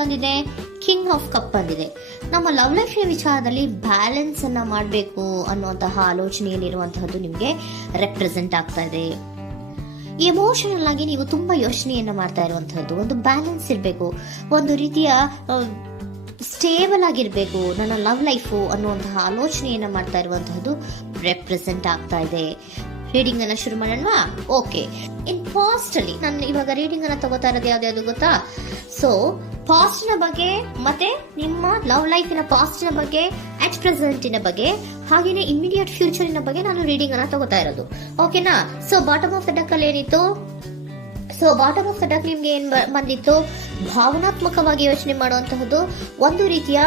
ಬಂದಿದೆ, king of cup ಬಂದಿದೆ. ನಮ್ಮ ಲವ್ ಲೈಫ್ ವಿಚಾರದಲ್ಲಿ ಬ್ಯಾಲೆನ್ಸ್ ಅನ್ನ ಮಾಡಬೇಕು ಅನ್ನುವಂತಹ ಆಲೋಚನೆಯಲ್ಲಿರುವಂತಹದ್ದು ನಿಮ್ಗೆ ರೆಪ್ರೆಸೆಂಟ್ ಆಗ್ತಾ ಇದೆ. ಎಮೋಷನಲ್ ಆಗಿ ನೀವು ತುಂಬಾ ಯೋಚನೆಯನ್ನ ಮಾಡ್ತಾ ಇರುವಂತಹದ್ದು, ಒಂದು ಬ್ಯಾಲೆನ್ಸ್ ಇರಬೇಕು, ಒಂದು ರೀತಿಯ ಸ್ಟೇಬಲ್ ಆಗಿರ್ಬೇಕು ನನ್ನ ಲವ್ ಲೈಫು ಅನ್ನುವಂತಹ ಆಲೋಚನೆಯನ್ನ ಮಾಡ್ತಾ ಇರುವಂತಹದ್ದು ರೆಪ್ರೆಸೆಂಟ್ ಆಗ್ತಾ ಇದೆ. ರೀಡಿಂಗ್ ಅನ್ನ ಶುರು ಮಾಡೋಣವಾ? ಓಕೆ. ಇನ್ ಪಾಸ್ಟ್ ಅಲ್ಲಿ ನಾನು ಇವಾಗ ರೀಡಿಂಗ್ ಅನ್ನ ತಗೋತಾ ಇರೋದು ಯಾವ್ದು ಗೊತ್ತಾ? ಸೊ ಪಾಸ್ಟಿನ ಬಗ್ಗೆ ಮತ್ತೆ ನಿಮ್ಮ ಲವ್ ಲೈಫಿನ ಪಾಸ್ಟಿನ ಬಗ್ಗೆ, ಅಟ್ ಪ್ರೆಸೆಂಟಿನ ಬಗ್ಗೆ, ಹಾಗೇನೆ ಇಮಿಡಿಯೇಟ್ ಫ್ಯೂಚರಿನ ಬಗ್ಗೆ ನಾನು ರೀಡಿಂಗ್ ಅನ್ನ ತಗೋತಾ ಇರೋದು. ಓಕೆನಾ? So bottom of the duck ಅಲ್ಲಿ ಏನಿತ್ತು? So bottom of the duck ನಿಮ್ಗೆ ಏನ್ ಬಂದಿತ್ತು? ಭಾವನಾತ್ಮಕವಾಗಿ ಯೋಚನೆ ಮಾಡುವಂತಹದ್ದು, ಒಂದು ರೀತಿಯ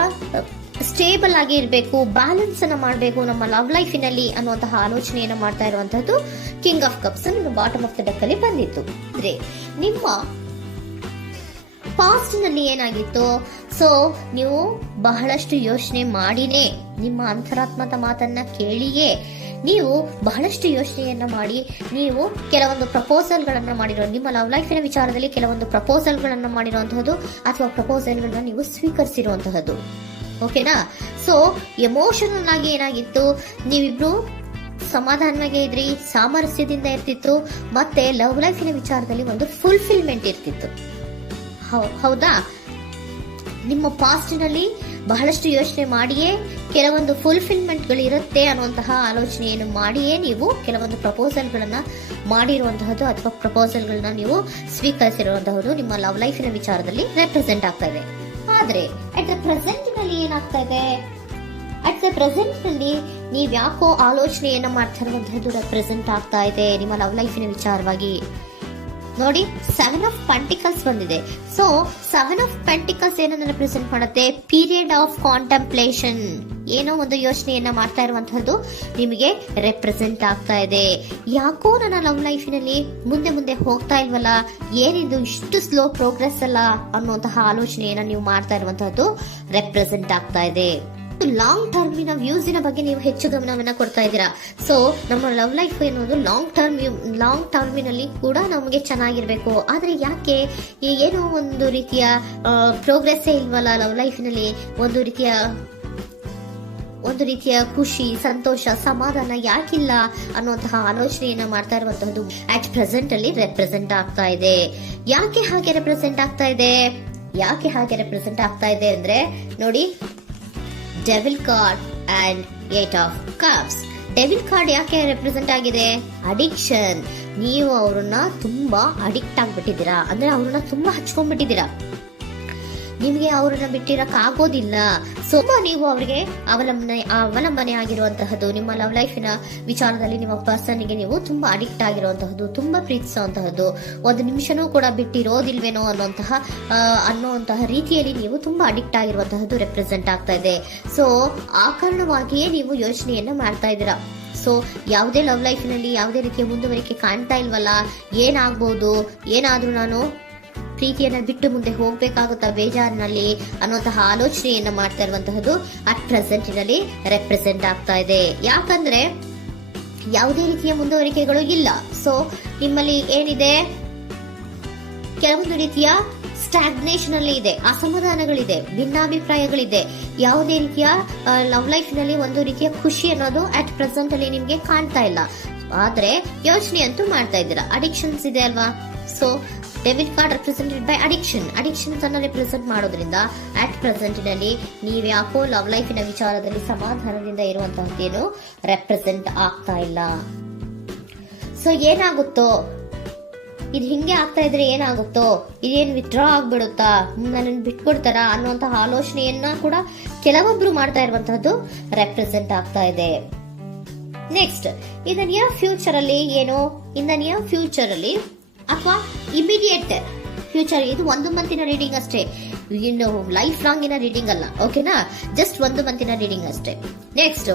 ಸ್ಟೇಬಲ್ ಆಗಿ ಇರಬೇಕು, ಬ್ಯಾಲೆನ್ಸ್ ಅನ್ನ ಮಾಡಬೇಕು ನಮ್ಮ ಲವ್ ಲೈಫಿನಲ್ಲಿ ಅನ್ನುವಂತಹ ಆಲೋಚನೆಯನ್ನ ಮಾಡ್ತಾ ಇರುವಂತಹದ್ದು ಕಿಂಗ್ ಆಫ್ ಕಪ್ಸ್ ನಿಮ್ಮ ಬಾಟಮ್ ಆಫ್ ದ ಡೆಕ್ ಅಲ್ಲಿ ಬಂದಿತ್ತು. ಅಂದ್ರೆ ನಿಮ್ಮ ಪಾಸ್ಟ್ ನಲ್ಲಿ ಏನಾಗಿತ್ತು? ಸೊ ನೀವು ಬಹಳಷ್ಟು ಯೋಚನೆ ಮಾಡಿನೇ, ನಿಮ್ಮ ಅಂತರಾತ್ಮದ ಮಾತನ್ನ ಕೇಳಿಯೇ ನೀವು ಬಹಳಷ್ಟು ಯೋಚನೆಯನ್ನ ಮಾಡಿ ನೀವು ಕೆಲವೊಂದು ಪ್ರಪೋಸಲ್ ಗಳನ್ನ ಮಾಡಿರೋ, ನಿಮ್ಮ ಲವ್ ಲೈಫಿನ ವಿಚಾರದಲ್ಲಿ ಕೆಲವೊಂದು ಪ್ರಪೋಸಲ್ ಗಳನ್ನ ಮಾಡಿರುವಂತಹದ್ದು ಅಥವಾ ಪ್ರಪೋಸಲ್ ಗಳನ್ನ ನೀವು ಸ್ವೀಕರಿಸಿರುವಂತಹದ್ದು. ಓಕೆನಾ? ಸೊ ಎಮೋಷನಲ್ ಆಗಿ ಏನಾಗಿತ್ತು? ನೀವಿಬ್ರು ಸಮಾಧಾನವಾಗಿ ಇದ್ರಿ, ಸಾಮರಸ್ಯದಿಂದ ಇರ್ತಿತ್ತು, ಮತ್ತೆ ಲವ್ ಲೈಫಿನ ವಿಚಾರದಲ್ಲಿ ಒಂದು ಫುಲ್ಫಿಲ್ಮೆಂಟ್ ಇರ್ತಿತ್ತು. ಹೌದಾ? ನಿಮ್ಮ ಪಾಸ್ಟ್ನಲ್ಲಿ ಬಹಳಷ್ಟು ಯೋಚನೆ ಮಾಡಿಯೇ ಕೆಲವೊಂದು ಫುಲ್ಫಿಲ್ಮೆಂಟ್ ಗಳು ಇರುತ್ತೆ ಅನ್ನುವಂತಹ ಆಲೋಚನೆಯನ್ನು ಮಾಡಿಯೇ ನೀವು ಕೆಲವೊಂದು ಪ್ರಪೋಸಲ್ ಗಳನ್ನ ಮಾಡಿರುವಂತಹದ್ದು ಅಥವಾ ಪ್ರಪೋಸಲ್ ಗಳನ್ನ ನೀವು ಸ್ವೀಕರಿಸಿರುವಂತಹದ್ದು ನಿಮ್ಮ ಲವ್ ಲೈಫಿನ ವಿಚಾರದಲ್ಲಿ ರೆಪ್ರೆಸೆಂಟ್ ಆಗ್ತಾ ಇದೆ. ಆದ್ರೆ ಅಟ್ ದ ಪ್ರೆಸೆಂಟ್ ನಲ್ಲಿ ಏನಾಗ್ತಾ ಇದೆ? ಅಟ್ ದ ಪ್ರೆಸೆಂಟ್ ನಲ್ಲಿ ನೀವ್ ಯಾಕೋ ಆಲೋಚನೆಯನ್ನ ಮಾಡ್ತಾ ಇರುವಂತಹದ್ದು ರೆಪ್ರೆಸೆಂಟ್ ಆಗ್ತಾ ಇದೆ ನಿಮ್ಮ ಲವ್ ಲೈಫಿನ ವಿಚಾರವಾಗಿ. ನೋಡಿ, 7 ಆಫ್ ಪೆಂಟಿಕಲ್ಸ್ ಬಂದಿದೆ. ಸೊ 7 ಆಫ್ ಪೆಂಟಿಕಲ್ಸ್ ಏನನ್ನ ರೆಪ್ರೆಸೆಂಟ್ ಮಾಡುತ್ತೆ? ಪೀರಿಯಡ್ ಆಫ್ ಕಾಂಟೆಂಪ್ಲೇಷನ್, ಏನೋ ಒಂದು ಯೋಚನೆಯನ್ನ ಮಾಡ್ತಾ ಇರುವಂತಹದ್ದು ನಿಮಗೆ ರೆಪ್ರೆಸೆಂಟ್ ಆಗ್ತಾ ಇದೆ. ಯಾಕೋ ನನ್ನ ಲವ್ ಲೈಫಿನಲ್ಲಿ ಮುಂದೆ ಮುಂದೆ ಹೋಗ್ತಾ ಇಲ್ವಲ್ಲ, ಏನಿದು ಇಷ್ಟು ಸ್ಲೋ ಪ್ರೋಗ್ರೆಸ್ ಅಲ್ಲ ಅನ್ನುವಂತಹ ಆಲೋಚನೆಯನ್ನ ನೀವು ಮಾಡ್ತಾ ಇರುವಂತಹದ್ದು ರೆಪ್ರೆಸೆಂಟ್ ಆಗ್ತಾ ಇದೆ. ಲಾಂಗ್ ಟರ್ಮಿನ ವ್ಯೂಸಿನ ಬಗ್ಗೆ ನೀವು ಹೆಚ್ಚು ಗಮನವನ್ನ ಕೊಡ್ತಾ ಇದ್ದೀರಾ. ಸೊ ನಮ್ಮ ಲವ್ ಲೈಫ್ ಎನ್ನುವುದು ಲಾಂಗ್ ಟರ್ಮಿನಲ್ಲಿ ಕೂಡ ನಮಗೆ ಚೆನ್ನಾಗಿರ್ಬೇಕು. ಆದ್ರೆ ಯಾಕೆ ಏನೋ ಒಂದು ರೀತಿಯ ಪ್ರೋಗ್ರೆಸ್ ಇಲ್ವಲ್ಲ ಲವ್ ಲೈಫಿನಲ್ಲಿ, ಒಂದು ರೀತಿಯ ಖುಷಿ, ಸಂತೋಷ, ಸಮಾಧಾನ ಯಾಕಿಲ್ಲ ಅನ್ನುವಂತಹ ಆಲೋಚನೆಯನ್ನ ಮಾಡ್ತಾ ಇರುವಂತಹದ್ದು ಅಟ್ ಪ್ರೆಸೆಂಟ್ ಅಲ್ಲಿ ರೆಪ್ರೆಸೆಂಟ್ ಆಗ್ತಾ ಇದೆ. ಯಾಕೆ ಹಾಗೆ ರೆಪ್ರೆಸೆಂಟ್ ಆಗ್ತಾ ಇದೆ ಅಂದ್ರೆ ನೋಡಿ, devil card and 8 of cups. Devil card ಯಾಕೆ ರೆಪ್ರೆಸೆಂಟ್ ಆಗಿದೆ? ಅಡಿಕ್ಷನ್. ನೀವು ಅವ್ರನ್ನ ತುಂಬಾ ಅಡಿಕ್ಟ್ ಆಗ್ಬಿಟ್ಟಿದ್ದೀರಾ, ಅಂದ್ರೆ ಅವ್ರನ್ನ ತುಂಬಾ ಹಚ್ಕೊಂಡ್ಬಿಟ್ಟಿದ್ದೀರಾ, ನಿಮಗೆ ಅವ್ರನ್ನ ಬಿಟ್ಟಿರಕ್ ಆಗೋದಿಲ್ಲ. ಸೊ ನೀವು ಅವ್ರಿಗೆ ಅವಲಂಬನೆ ಆಗಿರುವಂತಹದ್ದು, ನಿಮ್ಮ ಲವ್ ಲೈಫಿನ ವಿಚಾರದಲ್ಲಿ ನಿಮ್ಮ ಪರ್ಸನ್ಗೆ ನೀವು ತುಂಬಾ ಅಡಿಕ್ಟ್ ಆಗಿರುವಂತಹದ್ದು, ತುಂಬಾ ಪ್ರೀತಿಸುವಂತಹದ್ದು, ಒಂದು ನಿಮಿಷನೂ ಕೂಡ ಬಿಟ್ಟಿರೋದಿಲ್ವೇನೋ ಅನ್ನುವಂತಹ ರೀತಿಯಲ್ಲಿ ನೀವು ತುಂಬಾ ಅಡಿಕ್ಟ್ ಆಗಿರುವಂತಹದ್ದು ರೆಪ್ರೆಸೆಂಟ್ ಆಗ್ತಾ ಇದೆ. ಸೊ ಆ ಕಾರಣವಾಗಿಯೇ ನೀವು ಯೋಚನೆಯನ್ನ ಮಾಡ್ತಾ ಇದ್ದೀರಾ. ಸೊ ಯಾವುದೇ ಲವ್ ಲೈಫಿನಲ್ಲಿ ಯಾವುದೇ ರೀತಿಯ ಮುಂದುವರಿಕೆ ಕಾಣ್ತಾ ಇಲ್ವಲ್ಲ, ಏನಾಗ್ಬೋದು, ಏನಾದ್ರೂ ನಾನು ಪ್ರೀತಿಯನ್ನ ಬಿಟ್ಟು ಮುಂದೆ ಹೋಗ್ಬೇಕಾಗುತ್ತಾ ಬೇಜಾರಿನಲ್ಲಿ ಅನ್ನುವಂತಹ ಆಲೋಚನೆಯನ್ನ ಮಾಡ್ತಾ ಇರುವಂತಹದ್ದು ಅಟ್ ಪ್ರೆಸೆಂಟ್ ನಲ್ಲಿ ರೆಪ್ರೆಸೆಂಟ್ ಆಗ್ತಾ ಇದೆ. ಯಾಕಂದ್ರೆ ಯಾವುದೇ ರೀತಿಯ ಮುಂದುವರಿಕೆಗಳು ಇಲ್ಲ. ಸೊ ನಿಮ್ಮಲ್ಲಿ ಏನಿದೆ? ಕೆಲವೊಂದು ರೀತಿಯ ಸ್ಟಾಗ್ನೇಷನ್ ಅಲ್ಲಿ ಇದೆ, ಅಸಮಾಧಾನಗಳಿದೆ, ಭಿನ್ನಾಭಿಪ್ರಾಯಗಳಿದೆ. ಯಾವುದೇ ರೀತಿಯ ಲವ್ ಲೈಫ್ ನಲ್ಲಿ ಒಂದು ರೀತಿಯ ಖುಷಿ ಅನ್ನೋದು ಅಟ್ ಪ್ರೆಸೆಂಟ್ ಅಲ್ಲಿ ನಿಮ್ಗೆ ಕಾಣ್ತಾ ಇಲ್ಲ. ಆದ್ರೆ ಯೋಚನೆ ಅಂತೂ ಮಾಡ್ತಾ ಇದ್ದೀರಾ. ಅಡಿಕ್ಷನ್ಸ್ ಇದೆ ಅಲ್ವಾ? So devil card represented by addictions ಅನ್ನ ರೆಪ್ರೆಸೆಂಟ್ ಮಾಡೋದ್ರಿಂದ ಅಟ್ ಪ್ರೆಸೆಂಟ್ ನಲ್ಲಿ ನೀವ್ ಯಾಕೋ ಲವ್ ಲೈಫಿನ ವಿಚಾರದಲ್ಲಿ ಸಮಾಧಾನದಿಂದ ಇರುವಂತಹದ್ದೇನು ರೆಪ್ರೆಸೆಂಟ್ ಆಗ್ತಾ ಇಲ್ಲ. ಸೊ ಏನಾಗುತ್ತೋ, ಇದು ಹಿಂಗೆ ಆಗ್ತಾ ಇದ್ರೆ ಏನಾಗುತ್ತೋ, ಇದೇನು ವಿತ್ಡ್ರಾ ಆಗ್ಬಿಡುತ್ತಾ, ನನ್ನ ಬಿಟ್ಕೊಡ್ತಾರ ಅನ್ನುವಂತಹ ಆಲೋಚನೆಯನ್ನ ಕೂಡ ಕೆಲವೊಬ್ರು ಮಾಡ್ತಾ ಇರುವಂತಹದ್ದು ರೆಪ್ರೆಸೆಂಟ್ ಆಗ್ತಾ ಇದೆ. Next, in the near future ಅಲ್ಲಿ ಅಥವಾ ಇಮಿಡಿಯೇಟ್ ಫ್ಯೂಚರ್, ಇದು 1 ಮಂತಿನ ರೀಡಿಂಗ್ ಅಷ್ಟೇ, ಇನ್ನು ಲೈಫ್ ಲಾಂಗ್ ಇನ ರೀಡಿಂಗ್ ಅಲ್ಲ. ಓಕೆನಾ? ಜಸ್ಟ್ 1 ಮಂತಿನ ರೀಡಿಂಗ್ ಅಷ್ಟೇ. ನೆಕ್ಸ್ಟ್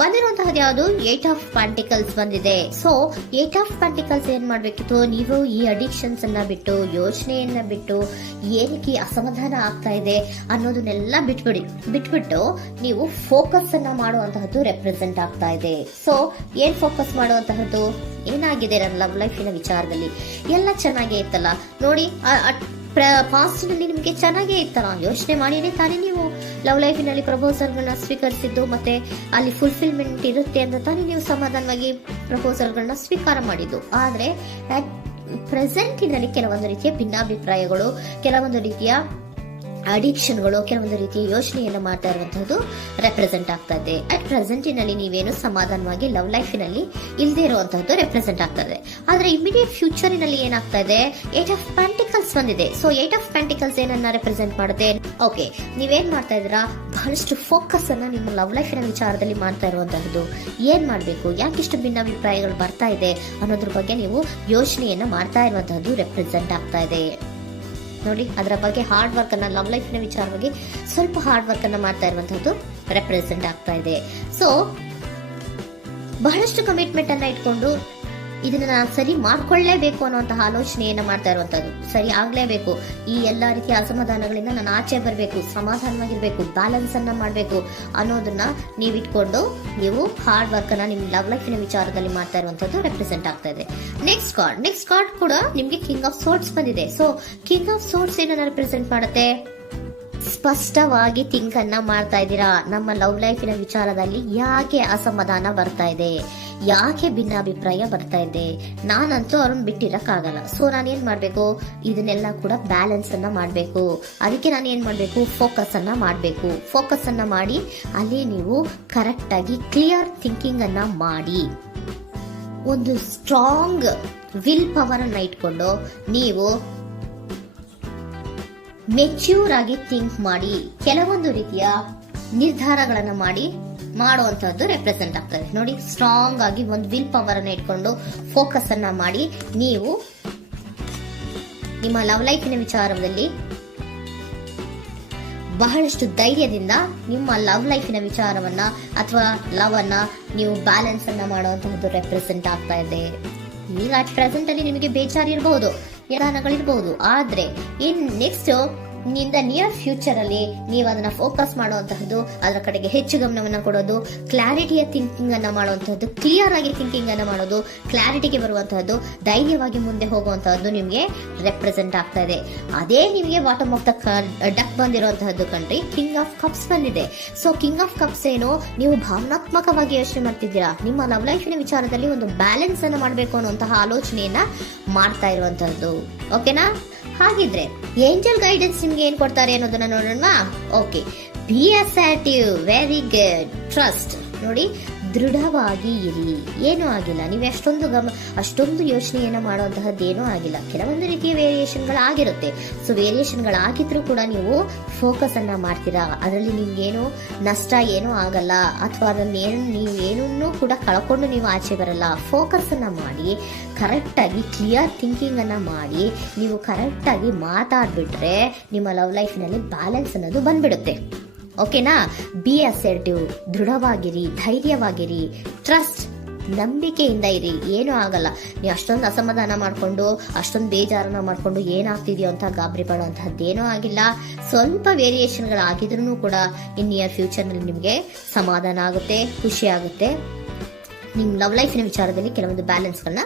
ಬಂದಿರುವಂತಹದ್ದು ಯಾವುದು? 8 ಆಫ್ ಪೆಂಟಿಕಲ್ಸ್ ಬಂದಿದೆ. ಸೊ 8 ಆಫ್ ಪೆಂಟಿಕಲ್ಸ್ ಏನ್ ಮಾಡ್ಬೇಕಿತ್ತು? ನೀವು ಈ ಅಡಿಕ್ಷನ್ಸ್ ಅನ್ನ ಬಿಟ್ಟು, ಯೋಚನೆಯನ್ನ ಬಿಟ್ಟು, ಏನಕ್ಕೆ ಅಸಮಾಧಾನ ಆಗ್ತಾ ಇದೆ ಅನ್ನೋದನ್ನೆಲ್ಲ ಬಿಟ್ಬಿಟ್ಟು ನೀವು ಫೋಕಸ್ ಅನ್ನ ಮಾಡುವಂತಹದ್ದು ರೆಪ್ರೆಸೆಂಟ್ ಆಗ್ತಾ ಇದೆ. ಸೊ ಏನ್ ಫೋಕಸ್ ಮಾಡುವಂತಹದ್ದು? ಏನಾಗಿದೆ ನನ್ನ ಲವ್ ಲೈಫಿನ ವಿಚಾರದಲ್ಲಿ? ಎಲ್ಲ ಚೆನ್ನಾಗೇ ಇತ್ತಲ್ಲ ನೋಡಿ, ಪಾಸ್ಟ್ ನಲ್ಲಿ ನಿಮಗೆ ಚೆನ್ನಾಗೇ ಇತ್ತಲ್ಲ, ಯೋಚನೆ ಮಾಡಿನೇ ತಾನೇ ನೀವು ಲವ್ ಲೈಫಿನಲ್ಲಿ ಪ್ರಪೋಸಲ್ಗಳನ್ನ ಸ್ವೀಕರಿಸಿದ್ದು, ಮತ್ತೆ ಅಲ್ಲಿ ಫುಲ್ಫಿಲ್ಮೆಂಟ್ ಇರುತ್ತೆ ಅಂತ ತಾನೇ ನೀವು ಸಮಾಧಾನವಾಗಿ ಪ್ರಪೋಸಲ್ಗಳನ್ನ ಸ್ವೀಕಾರ ಮಾಡಿದ್ದು. ಆದ್ರೆ ಪ್ರೆಸೆಂಟಿನಲ್ಲಿ ಕೆಲವೊಂದು ರೀತಿಯ ಭಿನ್ನಾಭಿಪ್ರಾಯಗಳು, ಕೆಲವೊಂದು ರೀತಿಯ ಅಡಿಕ್ಷನ್ಗಳು, ಕೆಲವೊಂದು ರೀತಿಯ ಯೋಚನೆಯನ್ನು ಮಾಡ್ತಾ ಇರುವಂತದ್ದು ರೆಪ್ರೆಸೆಂಟ್ ಆಗ್ತಾ ಇದೆ. ಅಟ್ ಪ್ರೆಸೆಂಟಿನಲ್ಲಿ ನೀವೇನು ಸಮಾಧಾನವಾಗಿ ಲವ್ ಲೈಫಿನಲ್ಲಿ ಇಲ್ಲದೆ ಇರುವಂತದ್ದು ರೆಪ್ರೆಸೆಂಟ್ ಆಗ್ತಾ ಇದೆ. ಆದ್ರೆ ಇಮಿಡಿಯೇಟ್ ಫ್ಯೂಚರಿನಲ್ಲಿ ಏನಾಗ್ತಾ ಇದೆ, 8 ಆಫ್ ಪೆಂಟಿಕಲ್ಸ್ ಬಂದಿದೆ. ಸೊ 8 ಆಫ್ ಪೆಂಟಿಕಲ್ಸ್ ಏನನ್ನ ರೆಪ್ರೆಸೆಂಟ್ ಮಾಡುತ್ತೆ? ಓಕೆ, ನೀವೇನ್ ಮಾಡ್ತಾ ಇದ್ದೀರಾ, ಬಹಳಷ್ಟು ಫೋಕಸ್ ಅನ್ನ ನಿಮ್ಮ ಲವ್ ಲೈಫಿನ ವಿಚಾರದಲ್ಲಿ ಮಾಡ್ತಾ ಇರುವಂತದ್ದು. ಏನ್ ಮಾಡ್ಬೇಕು, ಯಾಕಿಷ್ಟು ಭಿನ್ನಾಭಿಪ್ರಾಯಗಳು ಬರ್ತಾ ಇದೆ ಅನ್ನೋದ್ರ ಬಗ್ಗೆ ನೀವು ಯೋಚನೆಯನ್ನ ಮಾಡ್ತಾ ಇರುವಂತದ್ದು ರೆಪ್ರೆಸೆಂಟ್ ಆಗ್ತಾ ಇದೆ. ನೋಡಿ, ಅದರ ಬಗ್ಗೆ ಹಾರ್ಡ್ ವರ್ಕ್ ಅನ್ನ, ಲವ್ ಲೈಫಿನ ವಿಚಾರವಾಗಿ ಸ್ವಲ್ಪ ಹಾರ್ಡ್ ವರ್ಕ್ ಅನ್ನ ಮಾಡ್ತಾ ಇರುವಂತದ್ದು ರೆಪ್ರೆಸೆಂಟ್ ಆಗ್ತಾ ಇದೆ. ಸೊ ಬಹಳಷ್ಟು ಕಮಿಟ್ಮೆಂಟ್ ಅನ್ನ ಇಟ್ಕೊಂಡು ಇದನ್ನ ನಾನು ಸರಿ ಮಾಡ್ಕೊಳ್ಳೇಬೇಕು ಅನ್ನುವಂತಹ ಆಲೋಚನೆಯನ್ನ ಮಾಡ್ತಾ ಇರುವಂತದ್ದು. ಸರಿ ಆಗ್ಲೇಬೇಕು, ಈ ಎಲ್ಲಾ ರೀತಿಯ ಅಸಮಾಧಾನಗಳಿಂದ ನಾನು ಆಚೆ ಬರಬೇಕು, ಸಮಾಧಾನವಾಗಿರ್ಬೇಕು, ಬ್ಯಾಲೆನ್ಸ್ ಅನ್ನ ಮಾಡಬೇಕು ಅನ್ನೋದನ್ನ ನೀವು ಇಟ್ಕೊಂಡು ನೀವು ಹಾರ್ಡ್ ವರ್ಕ್ ಅನ್ನ ನಿಮ್ ಲವ್ ಲೈಫಿನ ವಿಚಾರದಲ್ಲಿ ಮಾಡ್ತಾ ಇರುವಂತದ್ದು ರೆಪ್ರೆಸೆಂಟ್ ಆಗ್ತಾ ಇದೆ. ನೆಕ್ಸ್ಟ್ ಕಾರ್ಡ್ ಕೂಡ ನಿಮ್ಗೆ ಕಿಂಗ್ ಆಫ್ ಸೋರ್ಟ್ಸ್ ಬಂದಿದೆ. ಸೊ ಕಿಂಗ್ ಆಫ್ ಸೋರ್ಟ್ಸ್ ಏನನ್ನ ರೆಪ್ರೆಸೆಂಟ್ ಮಾಡುತ್ತೆ? ಸ್ಪಷ್ಟವಾಗಿ ಥಿಂಕ್ ಅನ್ನ ಮಾಡ್ತಾ ಇದ್ದೀರಾ. ನಮ್ಮ ಲವ್ ಲೈಫಿನ ವಿಚಾರದಲ್ಲಿ ಯಾಕೆ ಅಸಮಾಧಾನ ಬರ್ತಾ ಇದೆ, ಯಾಕೆ ಭಿನ್ನಾಭಿಪ್ರಾಯ ಬರ್ತಾ ಇದೆ, ನಾನಂತೂ ಅವ್ರನ್ನ ಬಿಟ್ಟಿರಕ್ಕಾಗಲ್ಲ. ಸೊ ನಾನೇನ್ ಮಾಡ್ಬೇಕು, ಇದನ್ನೆಲ್ಲ ಕೂಡ ಬ್ಯಾಲೆನ್ಸ್ ಅನ್ನ ಮಾಡ್ಬೇಕು. ಅದಕ್ಕೆ ನಾನು ಏನ್ ಮಾಡ್ಬೇಕು, ಫೋಕಸ್ ಅನ್ನ ಮಾಡಿ ಅಲ್ಲಿ ನೀವು ಕರೆಕ್ಟ್ ಆಗಿ ಕ್ಲಿಯರ್ ಥಿಂಕಿಂಗ್ ಅನ್ನ ಮಾಡಿ, ಒಂದು ಸ್ಟ್ರಾಂಗ್ ವಿಲ್ ಪವರ್ ಅನ್ನ ಇಟ್ಕೊಂಡು ನೀವು ಮೆಚ್ಯೂರ್ ಆಗಿ ಥಿಂಕ್ ಮಾಡಿ ಕೆಲವೊಂದು ರೀತಿಯ ನಿರ್ಧಾರಗಳನ್ನ ಮಾಡುವಂತಹದ್ದು ರೆಪ್ರೆಸೆಂಟ್ ಆಗ್ತದೆ. ನೋಡಿ, ಸ್ಟ್ರಾಂಗ್ ಆಗಿ ಒಂದು ವಿಲ್ ಪವರ್ ಅನ್ನ ಇಟ್ಕೊಂಡು ಫೋಕಸ್ ಅನ್ನ ಮಾಡಿ ನೀವು ನಿಮ್ಮ ಲವ್ ಲೈಫಿನ ವಿಚಾರದಲ್ಲಿ ಬಹಳಷ್ಟು ಧೈರ್ಯದಿಂದ ನಿಮ್ಮ ಲವ್ ಲೈಫಿನ ವಿಚಾರವನ್ನ ಅಥವಾ ಲವ್ ಅನ್ನ ನೀವು ಬ್ಯಾಲೆನ್ಸ್ ಅನ್ನ ಮಾಡುವಂತಹದ್ದು ರೆಪ್ರೆಸೆಂಟ್ ಆಗ್ತಾ ಇದೆ. ಈಗ ಅಟ್ ಪ್ರೆಸೆಂಟ್ ಅಲ್ಲಿ ನಿಮಗೆ ಬೇಜಾರಿರಬಹುದು, ನಿಧಾನಗಳಿರಬಹುದು, ಆದ್ರೆ ಇನ್ ನೆಕ್ಸ್ಟ್ ನಿಂದ ನಿಯರ್ ಫ್ಯೂಚರ್ ಅಲ್ಲಿ ನೀವು ಅದನ್ನ ಫೋಕಸ್ ಮಾಡುವಂತಹದ್ದು, ಅದರ ಕಡೆಗೆ ಹೆಚ್ಚು ಗಮನವನ್ನ ಕೊಡೋದು, ಕ್ಲಾರಿಟಿಯ ಥಿಂಕಿಂಗ್ ಅನ್ನ ಮಾಡುವಂತಹದ್ದು, ಕ್ಲಿಯರ್ ಆಗಿ ಥಿಂಕಿಂಗ್ ಅನ್ನ ಮಾಡೋದು, ಕ್ಲಾರಿಟಿಗೆ ಬರುವಂತಹದ್ದು, ಧೈರ್ಯವಾಗಿ ಮುಂದೆ ಹೋಗುವಂತಹದ್ದು ನಿಮ್ಗೆ ರೆಪ್ರೆಸೆಂಟ್ ಆಗ್ತಾ ಇದೆ. ಅದೇ ನಿಮಗೆ ಬಾಟಮ್ ಆಫ್ ದ ಡಕ್ ಬಂದಿರುವಂತಹದ್ದು ಕಂಡ್ರಿ, ಕಿಂಗ್ ಆಫ್ ಕಪ್ಸ್ ಬಂದಿದೆ. ಸೊ ಕಿಂಗ್ ಆಫ್ ಕಪ್ಸ್ ಏನು, ನೀವು ಭಾವನಾತ್ಮಕವಾಗಿ ಯೋಚನೆ ಮಾಡ್ತಿದ್ದೀರಾ, ನಿಮ್ಮ ಲವ್ ಲೈಫಿನ ವಿಚಾರದಲ್ಲಿ ಒಂದು ಬ್ಯಾಲೆನ್ಸ್ ಅನ್ನ ಮಾಡಬೇಕು ಅನ್ನುವಂತಹ ಆಲೋಚನೆಯನ್ನ ಮಾಡ್ತಾ ಇರುವಂತಹದ್ದು. ಓಕೆನಾ? ಹಾಗಿದ್ರೆ ಏಂಜಲ್ ಗೈಡೆನ್ಸ್ ನಿಮ್ಗೆ ಏನ್ ಕೊಡ್ತಾರೆ ಅನ್ನೋದನ್ನ ನೋಡೋಣ. Okay, B assertive, very good, trust. ನೋಡಿ, ದೃಢವಾಗಿ ಇರಿ, ಏನೂ ಆಗಿಲ್ಲ. ನೀವು ಅಷ್ಟೊಂದು ಯೋಚನೆಯನ್ನ ಮಾಡುವಂತಹದ್ದು ಏನೂ ಆಗಿಲ್ಲ. ಕೆಲವೊಂದು ರೀತಿಯ ವೇರಿಯೇಷನ್ಗಳಾಗಿರುತ್ತೆ. ಸೊ ವೇರಿಯೇಷನ್ಗಳಾಗಿದ್ರೂ ಕೂಡ ನೀವು ಫೋಕಸ್ ಅನ್ನ ಮಾಡ್ತೀರಾ, ಅದರಲ್ಲಿ ನಿಮ್ಗೇನು ನಷ್ಟ ಏನೂ ಆಗಲ್ಲ, ಅಥವಾ ನೀವೇನೂ ಕೂಡ ಕಳ್ಕೊಂಡು ನೀವು ಆಚೆ ಬರಲ್ಲ. ಫೋಕಸ್ ಅನ್ನ ಮಾಡಿ, ಕರೆಕ್ಟ್ ಆಗಿ ಕ್ಲಿಯರ್ ಥಿಂಕಿಂಗ್ ಅನ್ನ ಮಾಡಿ, ನೀವು ಕರೆಕ್ಟ್ ಆಗಿ ಮಾತಾಡ್ಬಿಟ್ರೆ ನಿಮ್ಮ ಲವ್ ಲೈಫ್ನಲ್ಲಿ ಬ್ಯಾಲೆನ್ಸ್ ಅನ್ನೋದು ಬಂದ್ಬಿಡುತ್ತೆ. ಓಕೆನಾ? ಬಿ ಅಸರ್ಟಿವ್, ದೃಢವಾಗಿರಿ, ಧೈರ್ಯವಾಗಿರಿ, ಟ್ರಸ್ಟ್, ನಂಬಿಕೆಯಿಂದ ಇರಿ, ಏನೂ ಆಗಲ್ಲ. ನೀವು ಅಷ್ಟೊಂದು ಅಸಮಾಧಾನ ಮಾಡ್ಕೊಂಡು, ಅಷ್ಟೊಂದು ಬೇಜಾರನ್ನ ಮಾಡ್ಕೊಂಡು ಏನಾಗ್ತಿದೆಯೋ ಅಂತ ಗಾಬರಿ ಪಡುವಂತಹದ್ದೇನೂ ಆಗಿಲ್ಲ. ಸ್ವಲ್ಪ ವೇರಿಯೇಷನ್ಗಳಾಗಿದ್ರೂ ಕೂಡ ಇನ್ ನಿಯರ್ ಫ್ಯೂಚರ್ನಲ್ಲಿ ನಿಮಗೆ ಸಮಾಧಾನ ಆಗುತ್ತೆ, ಖುಷಿ ಆಗುತ್ತೆ. ನಿಮ್ಮ ಲವ್ ಲೈಫಿನ ವಿಚಾರದಲ್ಲಿ ಕೆಲವೊಂದು ಬ್ಯಾಲೆನ್ಸ್ಗಳನ್ನ